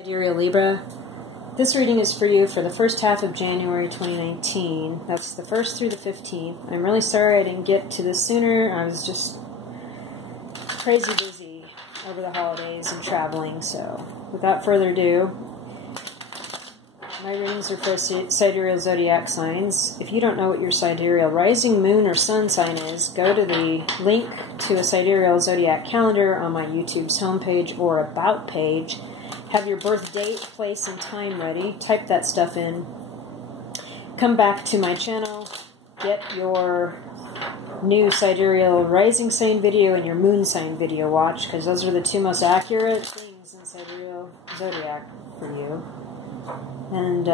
Sidereal Libra. This reading is for you for the first half of January 2019. That's the 1st through the 15th. I'm really sorry I didn't get to this sooner. I was just crazy busy over the holidays and traveling. So without further ado, my readings are for sidereal zodiac signs. If you don't know what your sidereal rising, moon, or sun sign is, go to the link to a sidereal zodiac calendar on my YouTube's homepage or about page. Have your birth date, place, and time ready. Type that stuff in. Come back to my channel. Get your new sidereal rising sign video and your moon sign video watched, because those are the two most accurate things in sidereal zodiac for you. And,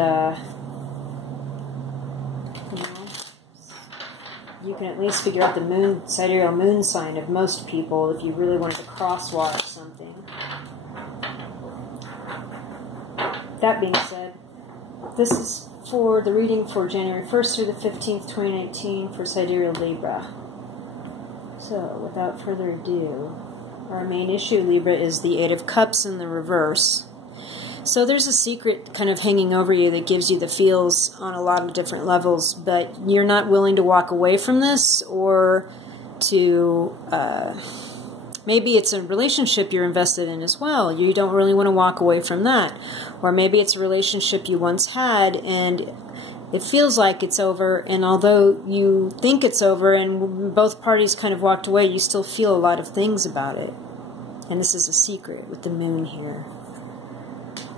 you can at least figure out the moon, sidereal moon sign of most people if you really wanted to crosswalk something. That being said, this is for the reading for January 1st through the 15th, 2019 for Sidereal Libra. So, without further ado, our main issue, Libra, is the Eight of Cups in the reverse. So there's a secret kind of hanging over you that gives you the feels on a lot of different levels, but you're not willing to walk away from this, or to... maybe it's a relationship you're invested in as well. You don't really want to walk away from that. Or maybe it's a relationship you once had and it feels like it's over, and although you think it's over and both parties kind of walked away, you still feel a lot of things about it. And this is a secret with the moon here.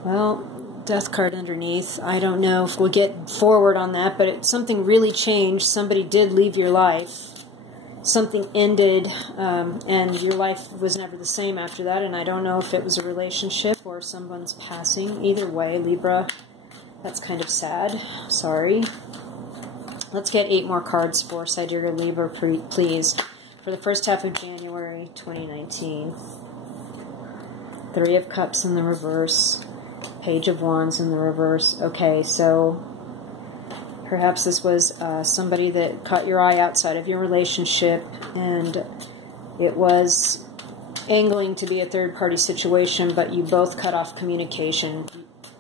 Well, death card underneath. I don't know if we'll get forward on that, but something really changed. Somebody did leave your life. Something ended, and your life was never the same after that, and I don't know if it was a relationship or someone's passing. Either way, Libra, that's kind of sad. Sorry. Let's get 8 more cards for Sidereal Libra, please, for the first half of January 2019. 3 of Cups in the reverse, Page of Wands in the reverse. Okay, so perhaps this was somebody that caught your eye outside of your relationship, and it was angling to be a third-party situation, but you both cut off communication.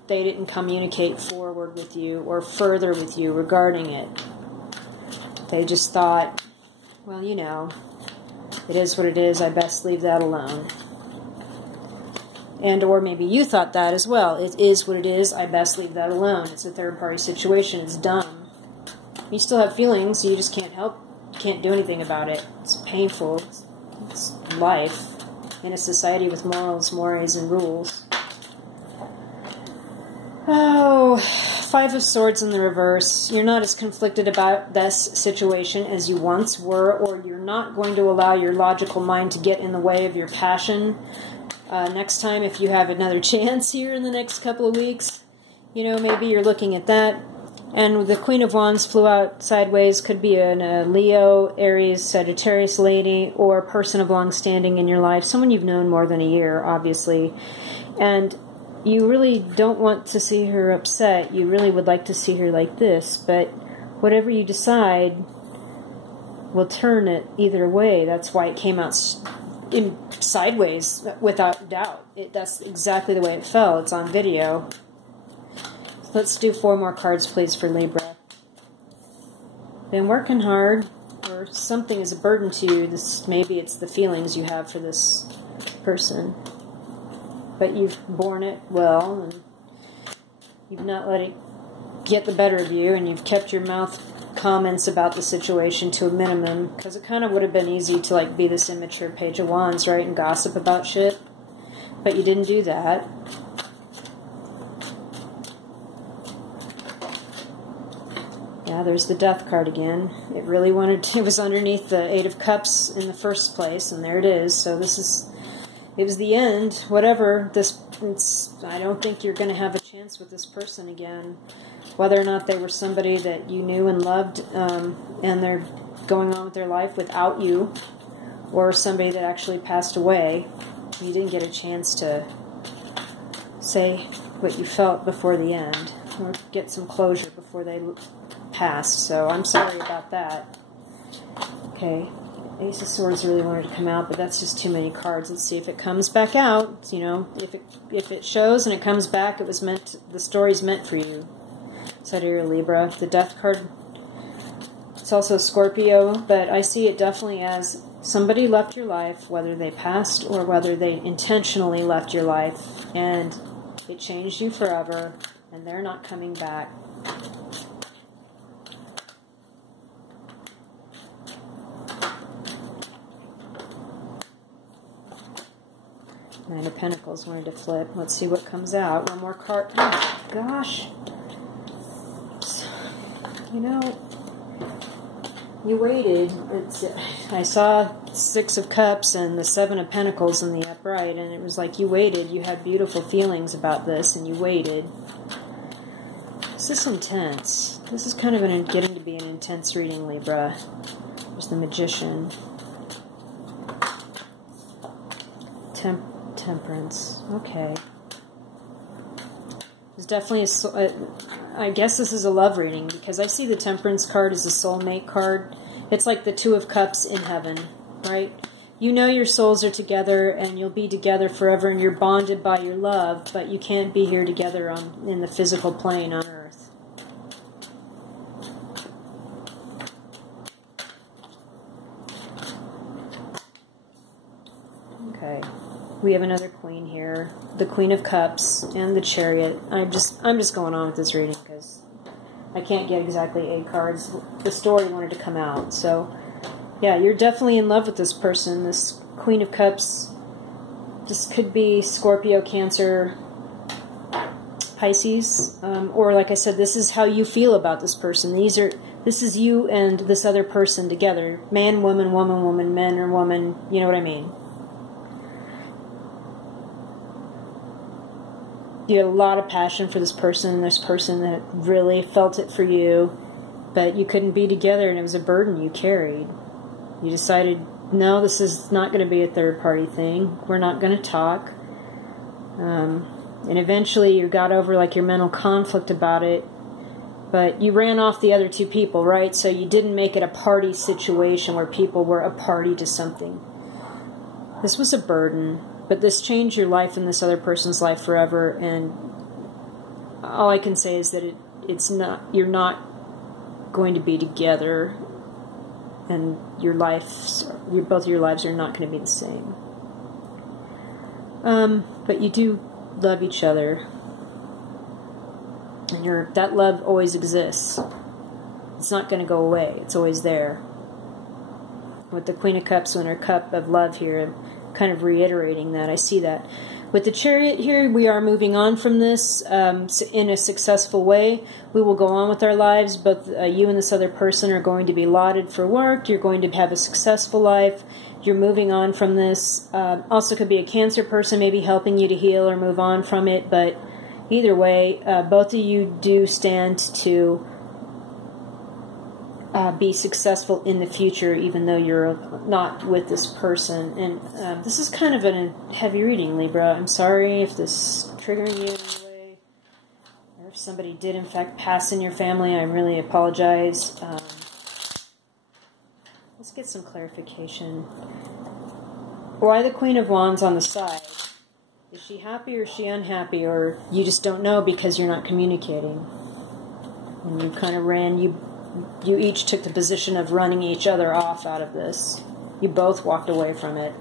They didn't communicate forward with you or further with you regarding it. They just thought, well, you know, it is what it is, I best leave that alone. And or maybe you thought that as well. It is what it is, I best leave that alone. It's a third-party situation, it's dumb. You still have feelings, you just can't help, you can't do anything about it. It's painful, it's life in a society with morals, mores, and rules. Oh, 5 of Swords in the reverse. You're not as conflicted about this situation as you once were, or you're not going to allow your logical mind to get in the way of your passion. Next time, if you have another chance here in the next couple of weeks, you know, maybe you're looking at that. And the Queen of Wands flew out sideways. Could be a Leo, Aries, Sagittarius lady, or a person of long standing in your life. Someone you've known more than a year, obviously. And you really don't want to see her upset. You really would like to see her like this. But whatever you decide will turn it either way. That's why it came out sideways, without doubt. That's exactly the way it fell. It's on video. Let's do 4 more cards, please, for Libra. Been working hard, or something is a burden to you. Maybe it's the feelings you have for this person. But you've borne it well, and you've not let it get the better of you, and you've kept your mouth comments about the situation to a minimum, because it kind of would have been easy to like be this immature Page of Wands, right, and gossip about shit. But you didn't do that. Yeah, there's the Death card again. It really wanted to, it was underneath the 8 of Cups in the first place, and there it is. So this is, it was the end. Whatever, I don't think you're going to have a chance with this person again. Whether or not they were somebody that you knew and loved, and they're going on with their life without you, or somebody that actually passed away, you didn't get a chance to say what you felt before the end, or get some closure before they passed, so I'm sorry about that. Okay, Ace of Swords really wanted to come out, but that's just too many cards. Let's see if it comes back out. You know, if it shows and it comes back, it was meant. The story's meant for you. Sidereal Libra. The Death card. It's also Scorpio, but I see it definitely as somebody left your life, whether they passed or whether they intentionally left your life, and it changed you forever, and they're not coming back. Nine of Pentacles wanted to flip. Let's see what comes out. One more card. Oh, gosh. You know, you waited. I saw Six of Cups and the Seven of Pentacles in the upright, and it was like you waited. You had beautiful feelings about this, and you waited. This is intense. This is kind of getting to be an intense reading, Libra. There's the Magician. Temperance. Okay. There's definitely I guess this is a love reading, because I see the Temperance card as a soulmate card. It's like the Two of Cups in heaven, right? You know your souls are together and you'll be together forever, and you're bonded by your love, but you can't be here together in the physical plane on Earth. Okay. We have another queen here, the Queen of Cups and the Chariot. I'm just going on with this reading because I can't get exactly 8 cards. The story wanted to come out. So, yeah, you're definitely in love with this person. This Queen of Cups just could be Scorpio, Cancer, Pisces, or like I said, this is how you feel about this person. This is you and this other person together. Man, woman, woman, woman, man or woman. You know what I mean? You had a lot of passion for this person that really felt it for you, but you couldn't be together, and it was a burden you carried. You decided, no, this is not going to be a third-party thing. We're not going to talk. And eventually you got over like your mental conflict about it, but you ran off the other 2 people, right? So you didn't make it a party situation where people were a party to something. This was a burden. But this changed your life and this other person's life forever, and all I can say is that you're not going to be together, and both of your lives are not going to be the same. But you do love each other, and that love always exists. It's not going to go away. It's always there. With the Queen of Cups and her cup of love here, kind of reiterating that. I see that. With the Chariot here, we are moving on from this in a successful way. We will go on with our lives. Both you and this other person are going to be lauded for work. You're going to have a successful life. You're moving on from this. Also could be a Cancer person maybe helping you to heal or move on from it. But either way, both of you do stand to be successful in the future, even though you're not with this person. And this is kind of a heavy reading, Libra. I'm sorry if this is triggering you in any way, or if somebody did in fact pass in your family. I really apologize. Let's get some clarification. Why the Queen of Wands on the side? Is she happy or is she unhappy, or you just don't know because you're not communicating? And you kind of you each took the position of running each other off out of this. You both walked away from it.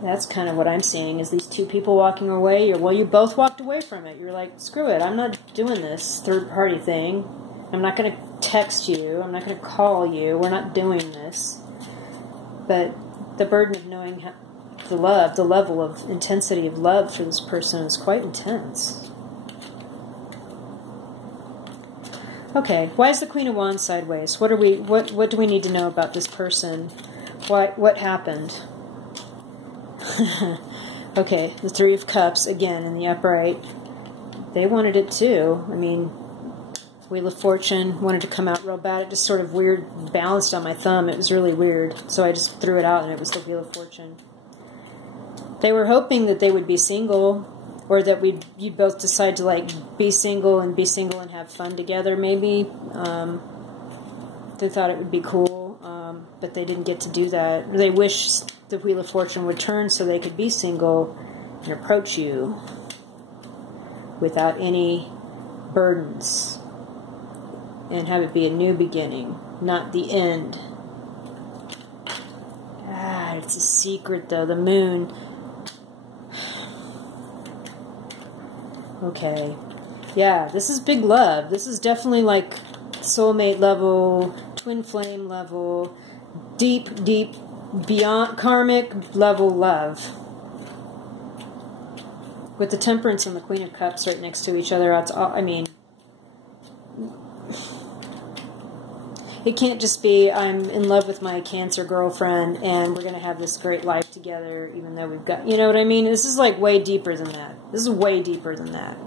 That's kind of what I'm seeing, is these 2 people walking away. Well, you both walked away from it. You're like, screw it, I'm not doing this third-party thing. I'm not going to text you. I'm not going to call you. We're not doing this. But the burden of knowing the level of intensity of love for this person is quite intense. Okay, why is the Queen of Wands sideways? What do we need to know about this person? What happened? Okay, the Three of Cups again in the upright. They wanted it too. I mean, Wheel of Fortune wanted to come out real bad. It just sort of weird balanced on my thumb. It was really weird. So I just threw it out and it was the Wheel of Fortune. They were hoping that they would be single, or that you'd both decide to like be single and have fun together maybe. They thought it would be cool. but they didn't get to do that. They wish the Wheel of Fortune would turn so they could be single and approach you without any burdens and have it be a new beginning, not the end. It's a secret, though. The moon. Okay. Yeah, this is big love. This is definitely like soulmate level, twin flame level, deep, deep, beyond karmic level love. With the Temperance and the Queen of Cups right next to each other, I mean, it can't just be, I'm in love with my Cancer girlfriend and we're going to have this great life together, even though we've got, you know what I mean? This is like way deeper than that. This is way deeper than that.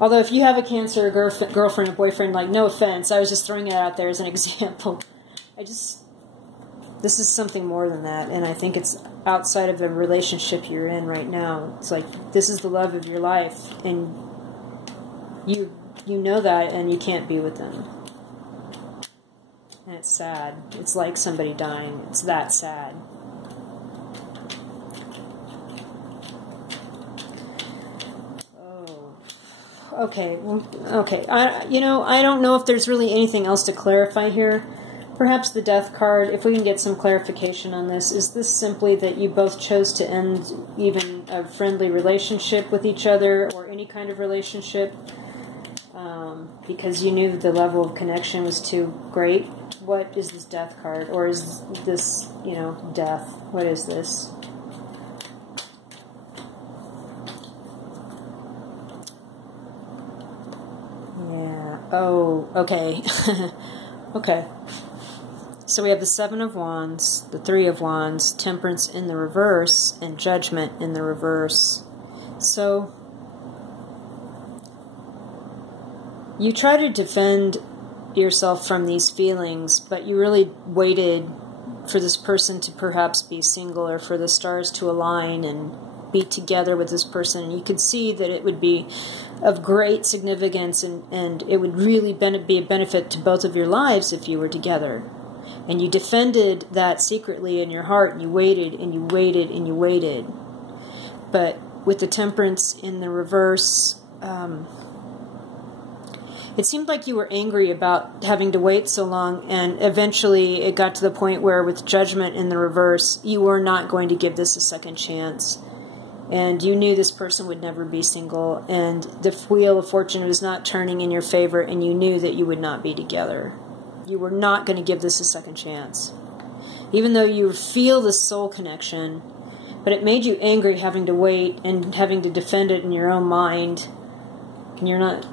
Although if you have a Cancer girlfriend or boyfriend, like, no offense, I was just throwing it out there as an example. This is something more than that, and I think it's outside of the relationship you're in right now. It's like, this is the love of your life, and you know that, and you can't be with them. And it's sad. It's like somebody dying. It's that sad. Oh. Okay. Okay. I don't know if there's really anything else to clarify here. Perhaps the Death card, if we can get some clarification on this, is this simply that you both chose to end even a friendly relationship with each other or any kind of relationship because you knew that the level of connection was too great? What is this Death card? Or is this, death? What is this? Yeah. Oh, okay. Okay. So we have the Seven of Wands, the Three of Wands, Temperance in the reverse, and Judgment in the reverse. So you try to defend yourself from these feelings, but you really waited for this person to perhaps be single or for the stars to align and be together with this person. And you could see that it would be of great significance and it would really be a benefit to both of your lives if you were together. And you defended that secretly in your heart, and you waited, and you waited, and you waited. But with the Temperance in the reverse, it seemed like you were angry about having to wait so long, and eventually it got to the point where with Judgment in the reverse, you were not going to give this a second chance. And you knew this person would never be single, and the Wheel of Fortune was not turning in your favor, and you knew that you would not be together. You were not going to give this a second chance. Even though you feel this soul connection, but it made you angry having to wait and having to defend it in your own mind. And you're not...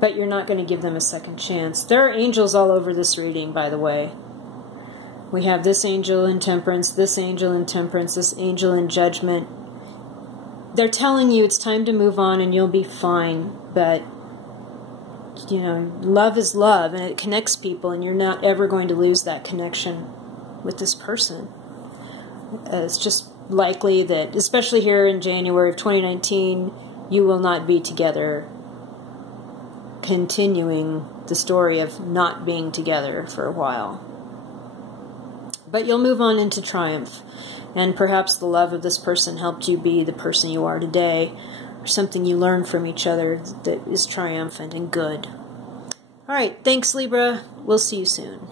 But you're not going to give them a second chance. There are angels all over this reading, by the way. We have this angel in Temperance, this angel in Temperance, this angel in Judgment. They're telling you it's time to move on and you'll be fine, but... love is love, and it connects people, and you're not ever going to lose that connection with this person. It's just likely that, especially here in January of 2019, you will not be together, continuing the story of not being together for a while. But you'll move on into triumph, and perhaps the love of this person helped you be the person you are today, or something you learn from each other that is triumphant and good. All right, thanks, Libra. We'll see you soon.